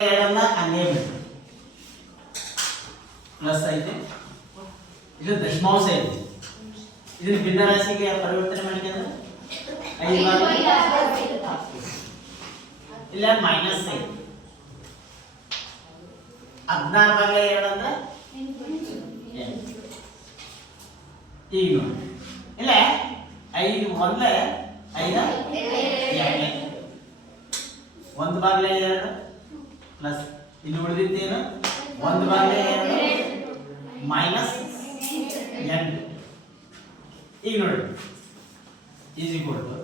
ಎರಡನ್ನ ಹಂಗೆ ಬಿಟ್ಟು ಪ್ಲಸ್ ಐತೆ, ಇದು ದಶಮಾಂಶ ಐತೆ. ಇದನ್ನ ಭಿನ್ನರಾಶಿಗೆ ಪರಿವರ್ತನೆ ಮಾಡಿದ್ರೆ 5 ಇಲ್ಲ ಮೈನಸ್ ಐತೆ. 16/2 ಅಂದ್ರೆ ಈಗ ನೋಡಿ ಇಲ್ಲ 5 ಒಂದೇ 5 1/2 ಪ್ಲಸ್ ಇಲ್ಲಿ ಉಳಿದಿದ್ದೇನು 1/2 ಮೈನಸ್ 8. ಈಗ ನೋಡಿ ಈಸ್ ಈಕ್ವಲ್ ಟು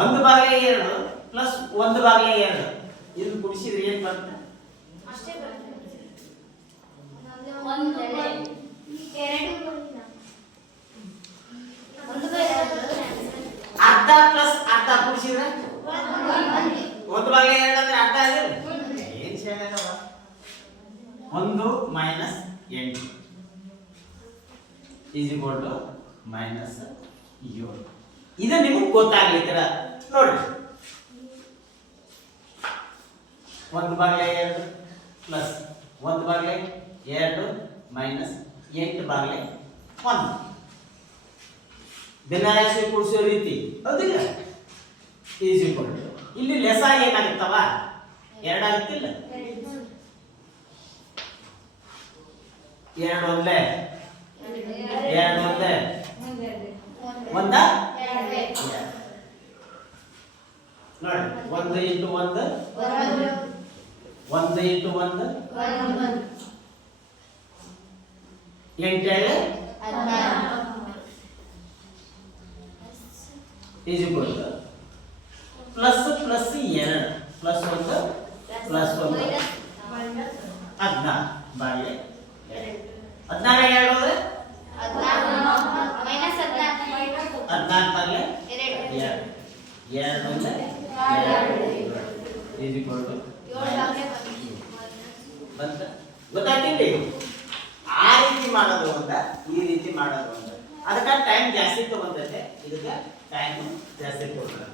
1/2 ಪ್ಲಸ್ 1/2 ಇದನ್ನು ಕೂಡಿಸಿದ್ರೆ ಏನು ಬರುತ್ತೆ? ಅರ್ಧ ಪ್ಲಸ್ ಅರ್ಧ ಕೂಡಿಸಿದ್ರೆ 1/2 ಅಂದ್ರೆ ಅರ್ಧ ಆಗಿಲ್ಲ. ಏನು ಸೇರಿದವ 1 minus 8 is equal to minus 7. ಇದು ನಿಮಗೆ ಗೊತ್ತಾಗ್ಲಿಕ್ಕಿರ ನೋಡಿ 1/2 ಪ್ಲಸ್ 1/2 ಮೈನಸ್ 8/1 ಭಿನ್ನರಾಶಿ ಕೂಡಿಸೋ ರೀತಿ ಹೌದಿಲ್ಲ? ಈಸ್ ಈಕ್ವಲ್ ಟು ಇಲ್ಲಿ ಲೆಸ ಏನಾಗುತ್ತವ 2 ಆಗುತ್ತಿಲ್ಲ. 2 ಒಂದೇ 2 ಒಂದೇ ಒಂದ ನೋಡಿ 1 into 1 1 into 1 8 is equal to plus plus 2 plus 1 plus 1 16/2 16 ಹೋದ್ರೆ 14/2 ಈಸ್ ಈಕ್ವಲ್ ಟು ಬಂತ. ಗೊತ್ತಾಗ್ತಿಲ್ಲ? ಆ ರೀತಿ ಮಾಡೋದು ಒಂದ, ಈ ರೀತಿ ಮಾಡೋದು ಒಂದ. ಅದಕ್ಕೆ ಟೈಮ್ ಜಾಸ್ತಿ ತಗೊಂತೈತೆ, ಇದಕ್ಕೆ ಟೈಮ್ ಜಾಸ್ತಿ ಕೊಡ್ತಾರೆ.